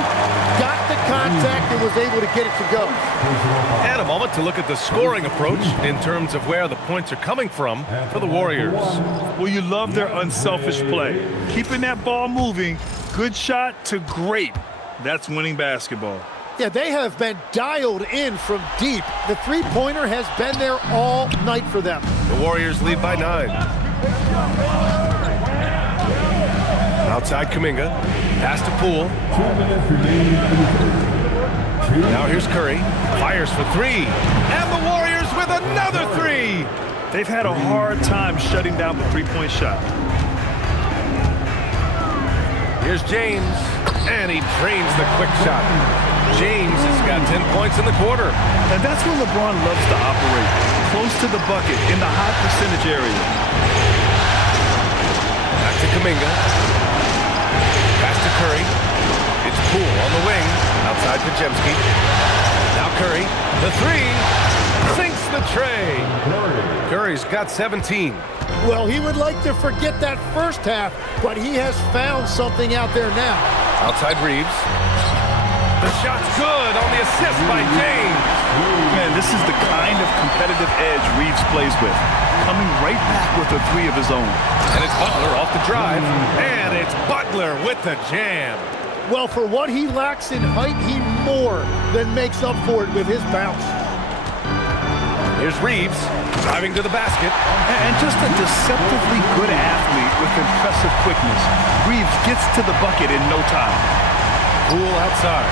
got the contact, and was able to get it to go. And a moment to look at the scoring approach in terms of where the points are coming from for the Warriors. Well, you love their unselfish play. Keeping that ball moving, good shot to great. That's winning basketball. Yeah, they have been dialed in from deep. The three-pointer has been there all night for them. The Warriors lead by 9. Outside Kuminga. Pass to Poole. Now here's Curry. Fires for 3. And the Warriors with another 3. They've had a hard time shutting down the three-point shot. Here's James. And he drains the quick shot. James has got 10 points in the quarter. And that's where LeBron loves to operate. Close to the bucket in the high percentage area. Back to Kuminga. Pass to Curry. It's Poole on the wing. Outside Podziemski. Now Curry. The 3. Sinks the tray. Curry's got 17. Well, he would like to forget that first half, but he has found something out there now. Outside Reeves. The shot's good on the assist by James. Man, this is the kind of competitive edge Reeves plays with. Coming right back with a 3 of his own. And it's Butler off the drive. And it's Butler with the jam. Well, for what he lacks in height, he more than makes up for it with his bounce. Here's Reeves driving to the basket. And just a deceptively good athlete with impressive quickness. Reeves gets to the bucket in no time. Poole outside.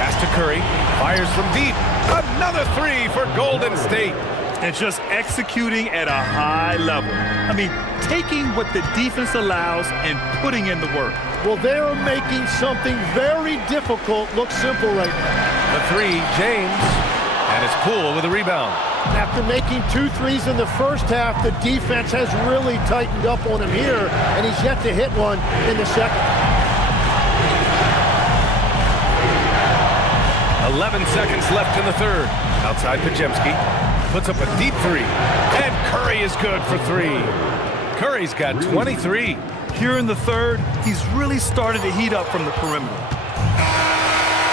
Pass to Curry. Fires from deep. Another 3 for Golden State. And just executing at a high level. I mean, taking what the defense allows and putting in the work. Well, they're making something very difficult look simple right now. The 3, James. And it's Poole with a rebound. After making 2 threes in the first half, the defense has really tightened up on him here, and he's yet to hit one in the second. 11 seconds left in the third. Outside Podziemski. Puts up a deep 3. And Curry is good for 3. Curry's got 23. Here in the third, he's really started to heat up from the perimeter.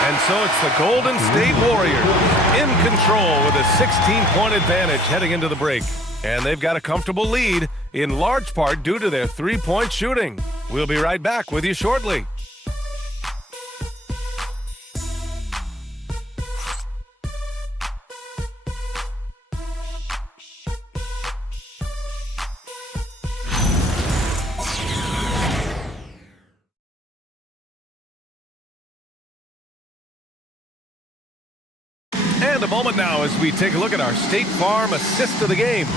And so it's the Golden State Warriors in control with a 16-point advantage heading into the break. And they've got a comfortable lead, in large part due to their three-point shooting. We'll be right back with you shortly. And a moment now as we take a look at our State Farm assist of the game.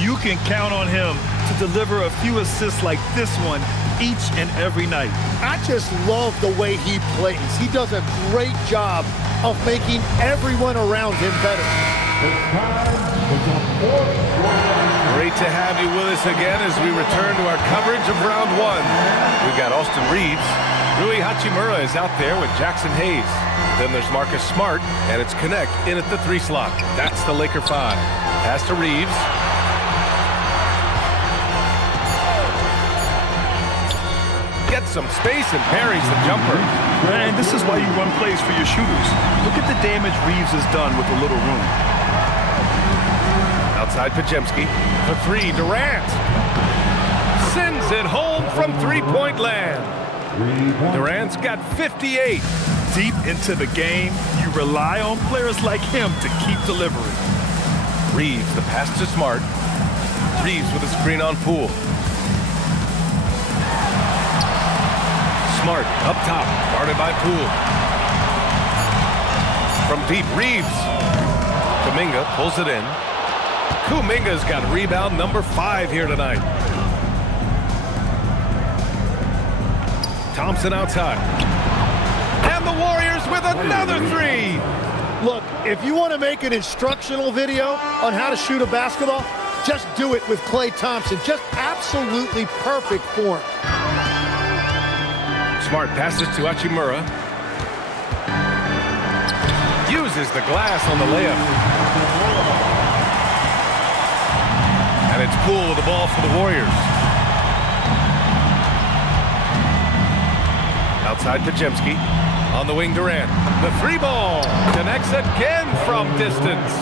You can count on him to deliver a few assists like this one each and every night. I just love the way he plays. He does a great job of making everyone around him better. Great to have you with us again as we return to our coverage of round 1. We've got Austin Reeves. Rui Hachimura is out there with Jackson Hayes. Then there's Marcus Smart, and it's Connect in at the 3 slot. That's the Laker 5. Pass to Reeves. Gets some space and parries the jumper. And this is why you run plays for your shooters. Look at the damage Reeves has done with a little room. Outside Podziemski. For 3, Durant. Sends it home from three-point land. Durant's got 58. Deep into the game, you rely on players like him to keep delivering. Reeves, the pass to Smart. Reeves with a screen on Poole. Smart up top, guarded by Poole. From deep, Reeves. Kuminga pulls it in. Kuminga's got rebound number 5 here tonight. Thompson outside. And the Warriors with another 3. Look, if you want to make an instructional video on how to shoot a basketball, just do it with Klay Thompson. Just absolutely perfect form. Smart passes to Hachimura. Uses the glass on the layup. And it's Poole with the ball for the Warriors. Outside Pajemski. On the wing, Durant. The three ball connects again from distance.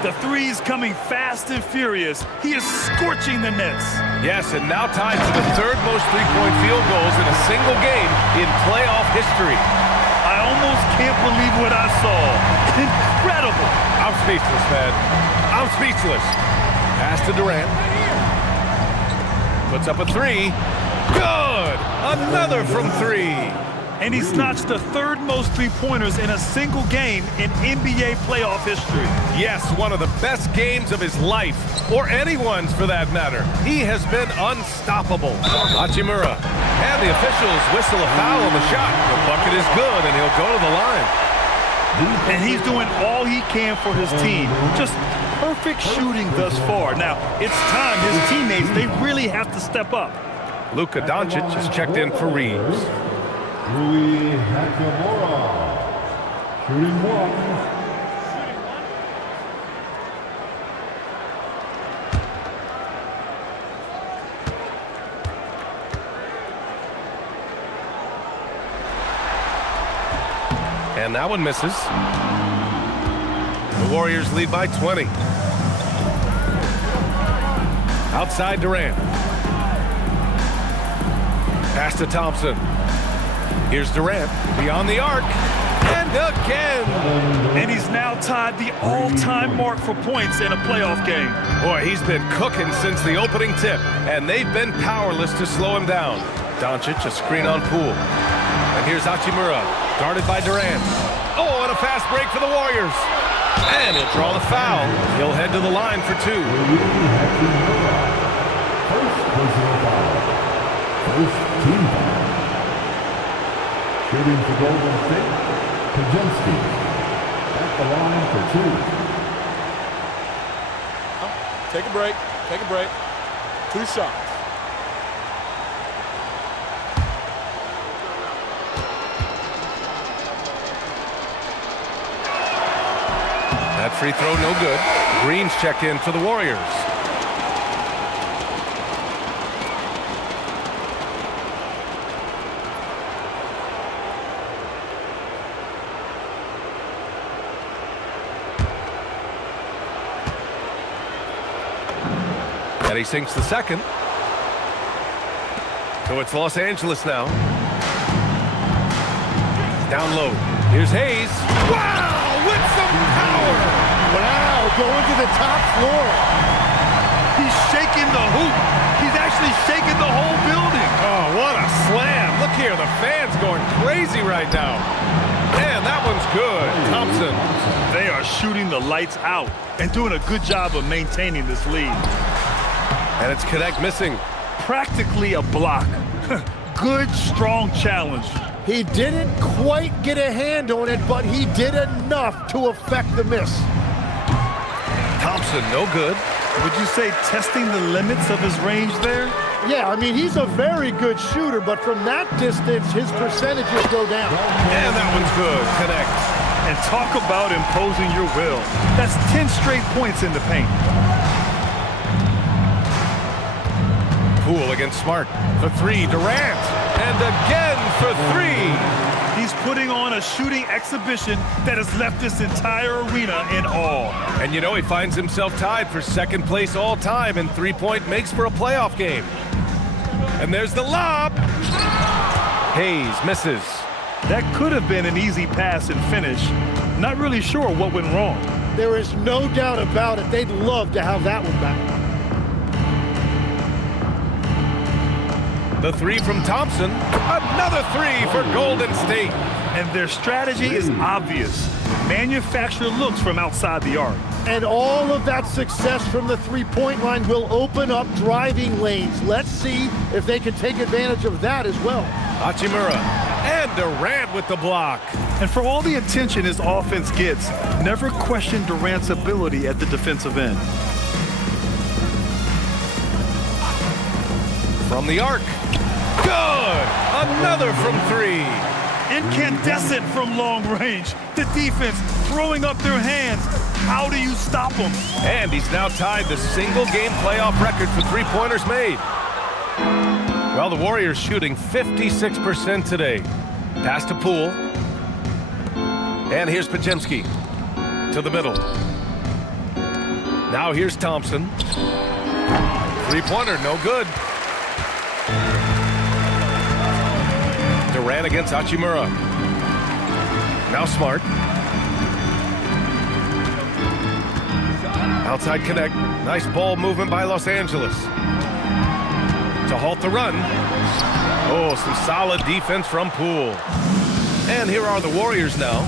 The three's coming fast and furious. He is scorching the nets. Yes, and now tied for the third most three-point field goals in a single game in playoff history. I almost can't believe what I saw. Incredible. I'm speechless, man. I'm speechless. Pass to Durant. Puts up a three. Good! Another from three. And he's notched the third most three-pointers in a single game in NBA playoff history. Yes, one of the best games of his life, or anyone's for that matter. He has been unstoppable. Hachimura. And the officials whistle a foul on the shot. The bucket is good, and he'll go to the line. And he's doing all he can for his team. Just perfect shooting thus far. Now, it's time his teammates, they really have to step up. Luka Doncic is checked in for Reeves. Rui Hachimura, shooting one. And that one misses. The Warriors lead by 20. Outside Durant. Pass to Thompson. Here's Durant beyond the arc. And again. And he's now tied the all-time mark for points in a playoff game. Boy, he's been cooking since the opening tip, and they've been powerless to slow him down. Doncic, a screen on Poole. And here's Hachimura, guarded by Durant. Oh, and a fast break for the Warriors. And he'll draw the foul. He'll head to the line for two. First personal foul. First team foul. Shooting for Golden State, Pajemski at the line for two. Take a break. Take a break. 2 shots. That free throw no good. Green's checked in for the Warriors. And he sinks the second. So it's Los Angeles now. Down low. Here's Hayes. Wow, with some power. Wow, going to the top floor. He's shaking the hoop. He's actually shaking the whole building. Oh, what a slam. Look here, the fans going crazy right now. Man, that one's good. Thompson. They are shooting the lights out and doing a good job of maintaining this lead. And it's Connect missing. Practically a block. Good, strong challenge. He didn't quite get a hand on it, but he did enough to affect the miss. Thompson, no good. Would you say testing the limits of his range there? Yeah, I mean, he's a very good shooter, but from that distance, his percentages go down. And that one's good. Connect. And talk about imposing your will. That's 10 straight points in the paint. Poole against Smart. For three, Durant. And again for three. He's putting on a shooting exhibition that has left this entire arena in awe. And you know, he finds himself tied for second place all time in three-point makes for a playoff game. And there's the lob. Hayes misses. That could have been an easy pass and finish. Not really sure what went wrong. There is no doubt about it. They'd love to have that one back. The three from Thompson. Another three for Golden State. And their strategy is obvious. Manufacture looks from outside the arc. And all of that success from the three-point line will open up driving lanes. Let's see if they can take advantage of that as well. Hachimura and Durant with the block. And for all the attention his offense gets, never question Durant's ability at the defensive end. From the arc. Good! Another from three. Incandescent from long range. The defense throwing up their hands. How do you stop them? And he's now tied the single-game playoff record for three-pointers made. Well, the Warriors shooting 56% today. Pass to Poole. And here's Podziemski to the middle. Now here's Thompson. Three-pointer, no good. Durant against Hachimura. Now Smart. Outside connect. Nice ball movement by Los Angeles. To halt the run. Oh, some solid defense from Poole. And here are the Warriors now.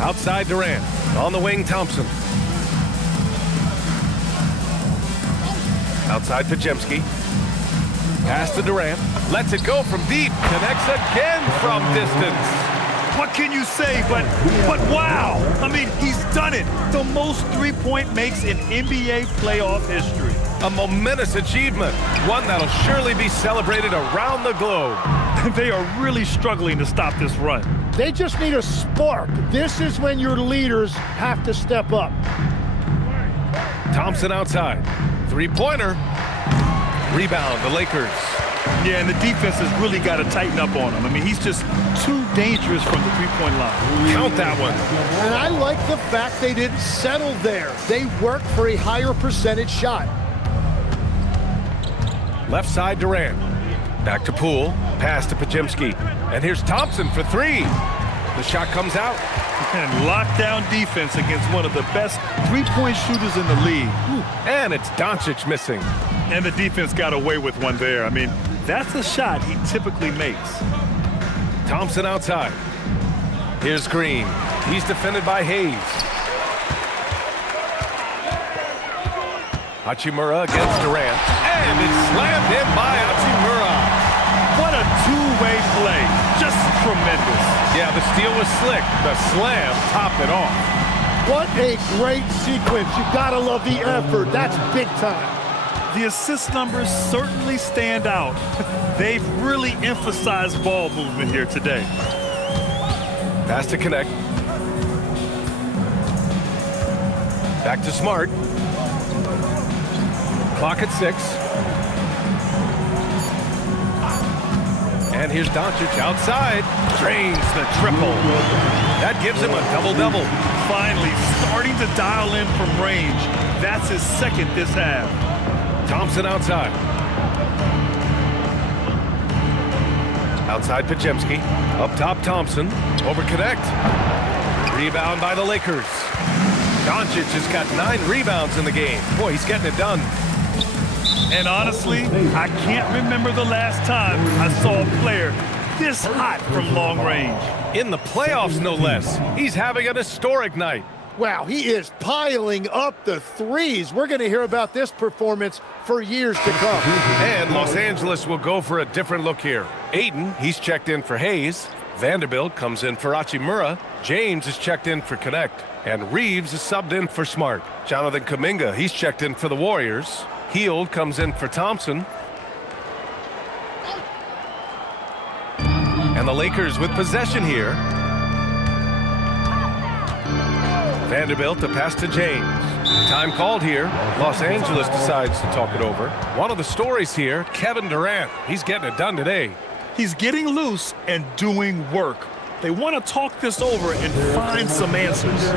Outside Durant. On the wing, Thompson. Outside Podziemski. Pass to Durant. Lets it go from deep. Connects again from distance. What can you say, but wow. I mean, he's done it. The most three-point makes in NBA playoff history. A momentous achievement. One that'll surely be celebrated around the globe. They are really struggling to stop this run. They just need a spark. This is when your leaders have to step up. Thompson outside. Three-pointer. Rebound, the Lakers. Yeah, and the defense has really got to tighten up on him. I mean, he's just too dangerous from the three-point line. Count that one. And I like the fact they didn't settle there. They worked for a higher percentage shot. Left side, Durant. Back to Poole. Pass to Podziemski. And here's Thompson for three. The shot comes out. And lockdown defense against one of the best three-point shooters in the league. And it's Doncic missing. And the defense got away with one there. I mean, that's a shot he typically makes. Thompson outside. Here's Green. He's defended by Hayes. Hachimura against Durant. And it's slammed in by Hachimura. What a two-way play. Just tremendous. Yeah, the steal was slick. The slam topped it off. What a great sequence. You gotta love the effort. That's big time. The assist numbers certainly stand out. They've really emphasized ball movement here today. Pass to connect. Back to Smart. Clock at 6. And here's Doncic outside. Drains the triple. That gives him a double-double. Finally starting to dial in from range. That's his second this half. Thompson outside. Outside Podziemski. Up top Thompson. Over connect. Rebound by the Lakers. Doncic has got 9 rebounds in the game. Boy, he's getting it done. And honestly, I can't remember the last time I saw a player this hot from long range. In the playoffs, no less. He's having an historic night. Wow, he is piling up the threes. We're going to hear about this performance for years to come. And Los Angeles will go for a different look here. Ayton, he's checked in for Hayes. Vanderbilt comes in for Hachimura. James is checked in for Connect. And Reeves is subbed in for Smart. Jonathan Kuminga, he's checked in for the Warriors. Hield comes in for Thompson. And the Lakers with possession here. Vanderbilt to pass to James. Time called here. Los Angeles decides to talk it over. One of the stories here, Kevin Durant. He's getting it done today. He's getting loose and doing work. They want to talk this over and find some answers.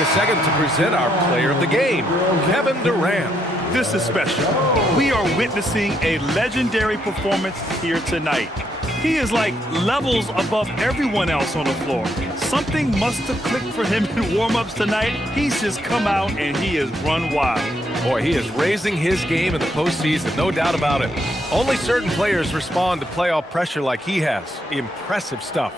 take a second to present our player of the game, Kevin Durant. This is special. We are witnessing a legendary performance here tonight. He is like levels above everyone else on the floor. Something must have clicked for him in warm-ups tonight. He's just come out and he has run wild. Boy, he is raising his game in the postseason, no doubt about it. Only certain players respond to playoff pressure like he has. Impressive stuff.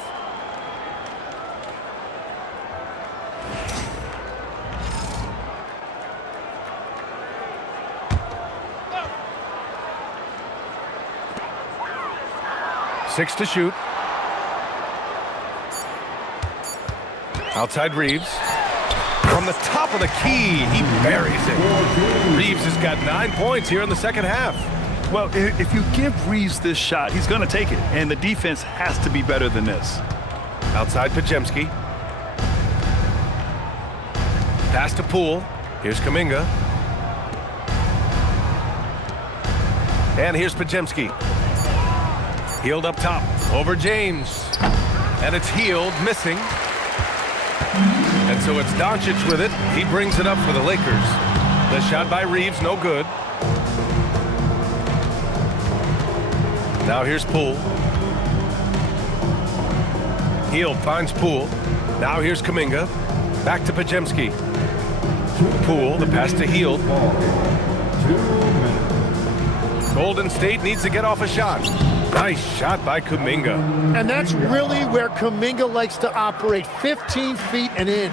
Six to shoot. Outside Reeves. From the top of the key, he buries it. Reeves has got 9 points here in the second half. Well, if you give Reeves this shot, he's going to take it. And the defense has to be better than this. Outside Podziemski. Pass to Poole. Here's Kuminga. And here's Podziemski. Healed up top, over James. And it's Healed, missing. And so it's Doncic with it. He brings it up for the Lakers. The shot by Reeves, no good. Now here's Poole. Healed finds Poole. Now here's Kuminga. Back to Podziemski. Poole, the pass to Healed. Golden State needs to get off a shot. Nice shot by Kuminga. And that's really where Kuminga likes to operate, 15 feet and in.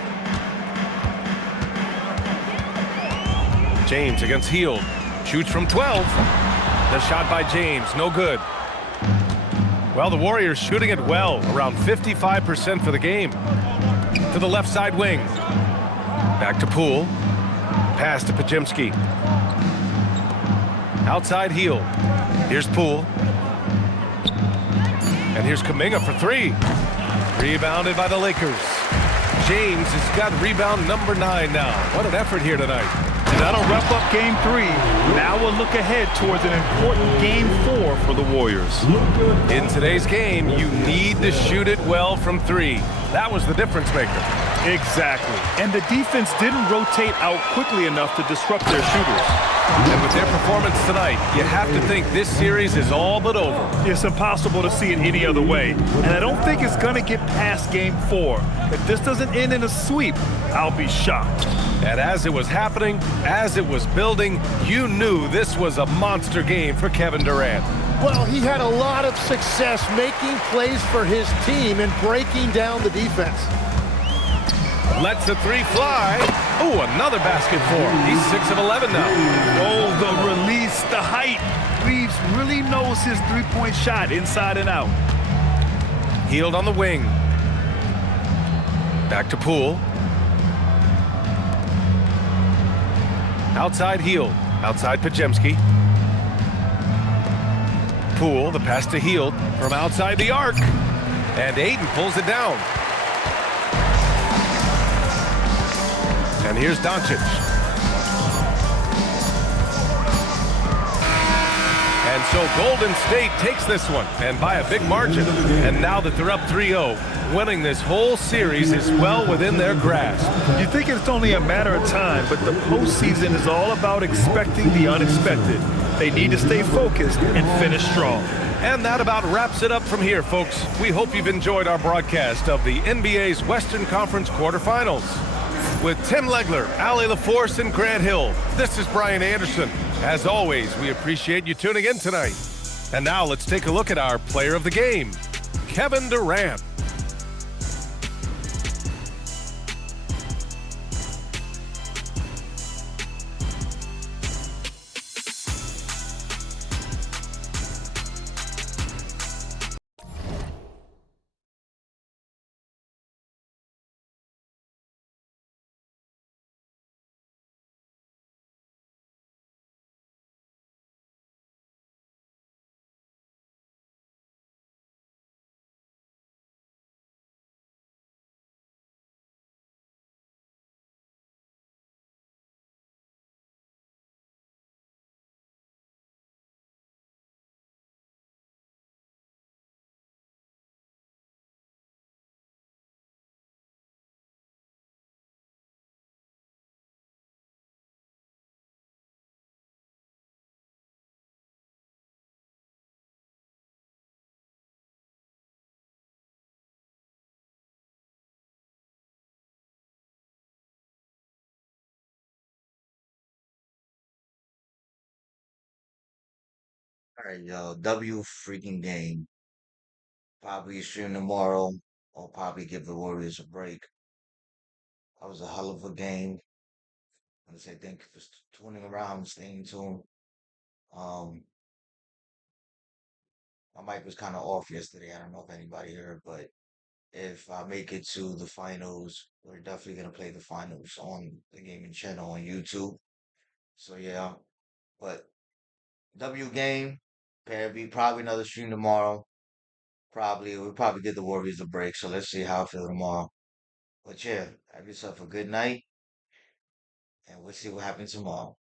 James against Healed. Shoots from 12. The shot by James, no good. Well, the Warriors shooting it well, around 55% for the game. To the left side wing. Back to Poole. Pass to Podziemski. Outside Healed. Here's Poole. And here's Kuminga for three. Rebounded by the Lakers. James has got rebound number 9 now. What an effort here tonight. And that'll wrap up game 3. Now we'll look ahead towards an important game 4 for the Warriors. In today's game, you need to shoot it well from 3. That was the difference maker. Exactly. And the defense didn't rotate out quickly enough to disrupt their shooters. And with their performance tonight, you have to think this series is all but over. It's impossible to see it any other way. And I don't think it's going to get past game 4. If this doesn't end in a sweep, I'll be shocked. And as it was happening, as it was building, you knew this was a monster game for Kevin Durant. Well, he had a lot of success making plays for his team and breaking down the defense. Lets the 3 fly. Oh, another basket for him. He's 6 of 11 now. Oh, the release, the height. Reeves really knows his three-point shot inside and out. Healed on the wing. Back to Poole. Outside Healed. Outside Podziemski. Poole, the pass to Healed from outside the arc. And Ayton pulls it down. And here's Doncic. And so Golden State takes this one, and by a big margin. And now that they're up 3-0, winning this whole series is well within their grasp. You think it's only a matter of time, but the postseason is all about expecting the unexpected. They need to stay focused and finish strong. And that about wraps it up from here, folks. We hope you've enjoyed our broadcast of the NBA's Western Conference quarterfinals. With Tim Legler, Allie LaForce, and Grant Hill, this is Brian Anderson. As always, we appreciate you tuning in tonight. And now let's take a look at our player of the game, Kevin Durant. All right, yo, W freaking game. Probably stream tomorrow, or probably give the Warriors a break. That was a hell of a game. I want to say thank you for tuning around, staying tuned. Um, my mic was kind of off yesterday. I don't know if anybody heard, but if I make it to the finals, we're definitely gonna play the finals on the gaming channel on YouTube. So yeah, but W game, probably another stream tomorrow. We'll probably give the Warriors a break. So let's see how I feel tomorrow. But yeah, have yourself a good night, and we'll see what happens tomorrow.